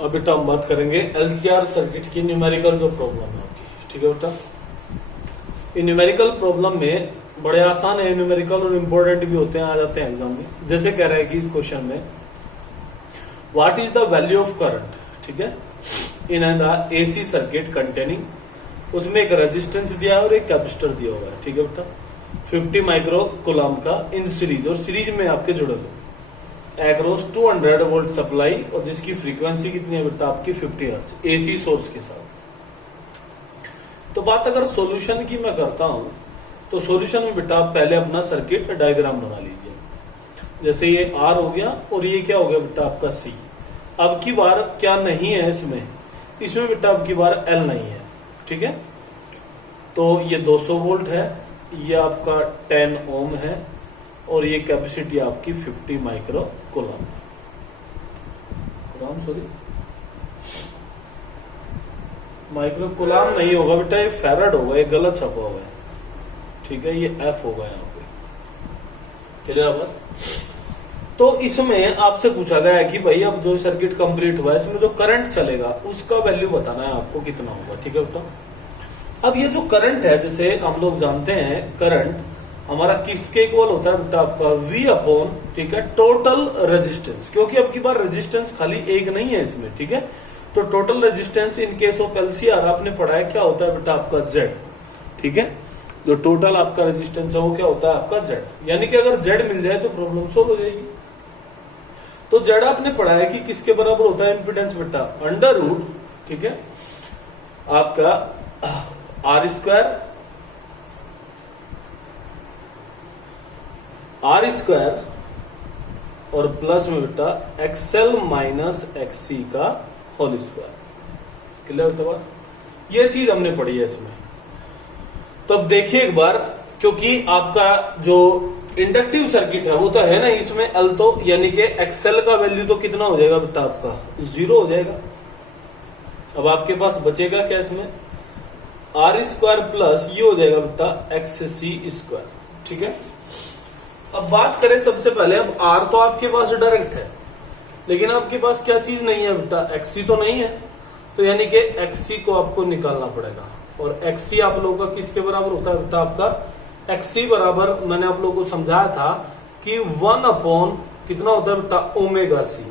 अब बेटा हम बात करेंगे एलसीआर सर्किट की न्यूमेरिकल जो प्रॉब्लम है आपकी, ठीक है बेटा। ये न्यूमेरिकल प्रॉब्लम में बड़े आसान है, न्यूमेरिकल और इम्पोर्टेंट भी होते हैं, आ जाते हैं एग्जाम में। जैसे कह रहा है कि इस क्वेश्चन में what is the value of current, ठीक है, in the AC circuit containing, उसमें एक रेजिस्टेंस दिया है और एक कैपेसिटर दिया हुआ है, ठीक है बेटा, 50 माइक्रो कूलम का इन सीरीज, और सीरीज में आपके जुड़े हुए एक्रॉस 200 वोल्ट सप्लाई, और जिसकी फ्रीक्वेंसी कितनी है बेटा आपकी 50 हर्ट्ज एसी सोर्स के साथ। तो बात अगर सॉल्यूशन की मैं करता हूं तो सॉल्यूशन में बेटा आप पहले अपना सर्किट डायग्राम बना लीजिए। जैसे ये आर हो गया और ये क्या हो गया बेटा आपका सी। अब की बार क्या नहीं है इसमें बेटा अब की बार एल नहीं है, ठीक है। तो ये 200 वोल्ट है, ये आपका 10 ओम है, और ये कैपेसिटी आपकी 50 micro coulomb sorry micro coulomb नहीं होगा बेटा, ये फैराड होगा, ये गलत छपा हुआ है, ठीक है, ये एफ होगा यहाँ पे, क्लियर बात। तो इसमें आपसे पूछा गया है कि भाई अब जो सर्किट कंप्लीट हुआ है इसमें जो करंट चलेगा उसका वैल्यू बताना है आपको कितना होगा, ठीक है बेटा। अब ये जो करंट है, जैसे हम लोग जानते हैं करंट हमारा किसके इक्वल होता है बेटा आपका V अपॉन, ठीक है, टोटल रेजिस्टेंस, क्योंकि अब की बार रेजिस्टेंस खाली एक नहीं है इसमें, ठीक है। तो total resistance in case of LCR आपने पढ़ा है क्या होता है बेटा आपका Z, ठीक है। जो टोटल आपका रेजिस्टेंस है वो क्या होता है आपका Z, यानी कि अगर Z मिल जाए तो प्रॉब्लम सोल्व हो जाएगी। तो Z आपने पढ़ा है कि किसके बराबर होता है इम्पीडेंस बेटा, अंडर रूट, ठीक है, आपका आर स्क्वायर और प्लस में बेटा एक्सएल माइनस एक्सी का होल स्क्वायर, क्लियर बेटा बात। ये चीज हमने पढ़ी है इसमें। तो अब देखिए एक बार, क्योंकि आपका जो इंडक्टिव सर्किट है वो तो है ना इसमें एल, तो यानी कि एक्सएल का वैल्यू तो कितना हो जाएगा बेटा आपका 0 हो जाएगा। अब आपके पास बचेगा क्या इसमें, आर स्क्वायर प्लस ये हो जाएगा बेटा एक्स सी स्क्वायर, ठीक है। अब बात करें सबसे पहले, अब आर तो आपके पास डायरेक्ट है, लेकिन आपके पास क्या चीज नहीं है बेटा, एक्सी तो नहीं है, तो यानी कि एक्सी को आपको निकालना पड़ेगा। और एक्सी आप लोगों का किसके बराबर होता है बेटा आपका, एक्सी बराबर मैंने आप लोगों को समझाया था कि 1 अपॉन कितना होता है बेटा ओमेगा सी।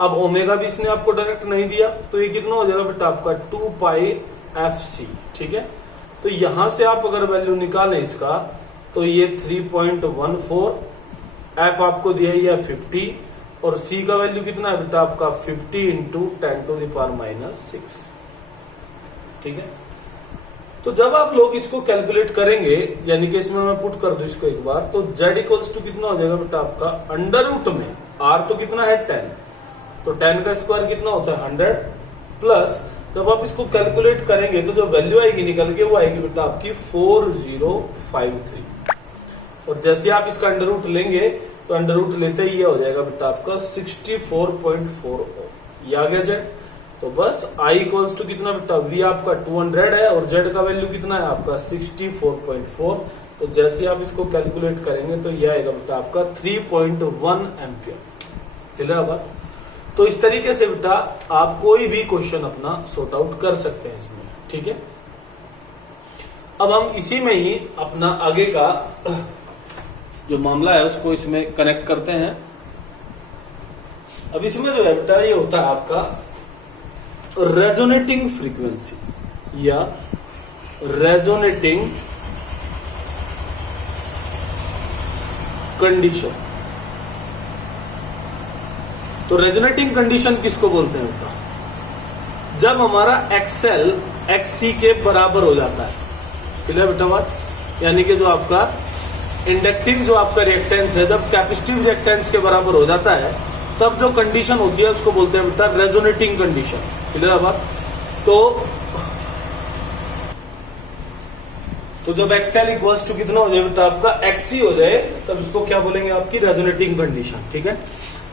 अब ओमेगा भी इसने आपको डायरेक्ट नहीं दिया, तो ये कितना हो जाएगा बेटा आपका 2 पाई एफ सी, ठीक है। तो यहां से आप अगर वैल्यू निकालें इसका तो ये 3.14, एफ आपको दिया है 50, और सी का वैल्यू कितना है बेटा आपका 50 इंटू 10⁻⁻6, ठीक है। तो जब आप लोग इसको कैलकुलेट करेंगे, यानी कि इसमें मैं पुट कर दूं इसको एक बार, तो z इक्वल्स टू कितना हो जाएगा बेटा आपका अंडर रूट में r तो कितना है 10, तो 10 का स्क्वायर कितना होता है 100, प्लस जब आप इसको कैलकुलेट करेंगे तो जो वैल्यू आएगी निकल के वो आएगी बेटा आपकी 4053, और जैसे आप इसका अंडर रूट लेंगे तो अंडर रूट लेते ही ये हो जाएगा बेटा आपका 64.4 ये आ गया z। तो बस I इक्वल्स टू कितना बेटा V आपका 200 है और Z का वैल्यू कितना है आपका 64.4, तो जैसे आप इसको कैलकुलेट करेंगे तो ये आएगा बेटा आपका 3.1 एम्पियर, क्लियर बात। तो इस तरीके से बेटा आप कोई भी क्वेश्चन अपना सॉर्ट आउट कर सकते हैं इसमें, ठीक है। अब हम इसी में ही अपना आगे का जो मामला है उसको इसमें कनेक्ट करते हैं। अब इसमें जो है बेटा ये होता है आपका रेजोनेटिंग फ्रीक्वेंसी या रेजोनेटिंग कंडीशन। तो रेजोनेटिंग कंडीशन किसको बोलते हैं बेटा, जब हमारा एक्सएल एक्ससी के बराबर हो जाता है, क्लियर बेटा बात। यानी कि जो आपका इंडक्टिव जो आपका रिएक्टेंस है जब कैपेसिटिव रिएक्टेंस के बराबर हो जाता है तब जो कंडीशन होती है उसको बोलते हैं बेटा रेजोनेटिंग कंडीशन, क्लियर बात। तो जब एक्सएल इक्वल्स टू कितना हो जाए बेटा आपका एक्ससी हो जाए तब इसको क्या बोलेंगे आपकी रेजोनेटिंग कंडीशन, ठीक है।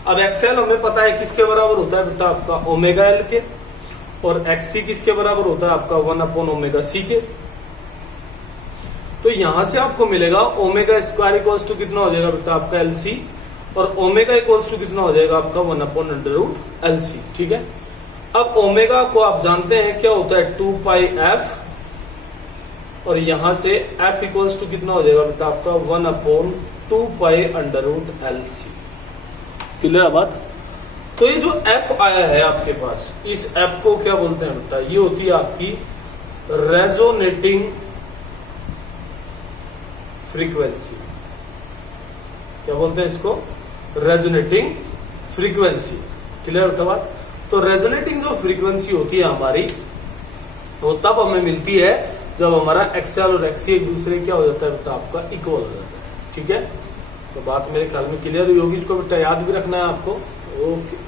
अब एक्सएल हमें पता है किसके बराबर होता है बेटा आपका ओमेगा एल के, और एक्ससी किसके बराबर होता है आपका 1 अपॉन ओमेगा सी के। तो यहां से आपको मिलेगा ओमेगा स्क्वायर इक्वल्स टू कितना हो जाएगा बेटा आपका एलसी, और ओमेगा इक्वल्स टू कितना हो जाएगा आपका 1/√LC। ठीक है, अब ओमेगा को आप जानते हैं क्या होता है 2πf, और यहां से f इक्वल्स टू कितना हो जाएगा बेटा आपका 1/2π√LC। क्लियर है बात? तो ये जो f आया है आपके पास, इस f को क्या बोलते हैं बेटा, ये होती है आपकी रेजोनेटिंग फ्रीक्वेंसी। क्या बोलते हैं इसको? Resonating frequency. क्लियर बेटा बात? तो रेजोनेटिंग जो फ्रीक्वेंसी होती है हमारी, वो तब हमें मिलती है जब हमारा एक्सएल और एक्सी एक दूसरे क्या हो जाता है बेटा आपका इक्वल हो जाता है। ठीक है, तो बात मेरे ख्याल में क्लियर हुई होगी। इसको बेटा याद भी रखना है आपको। ओके।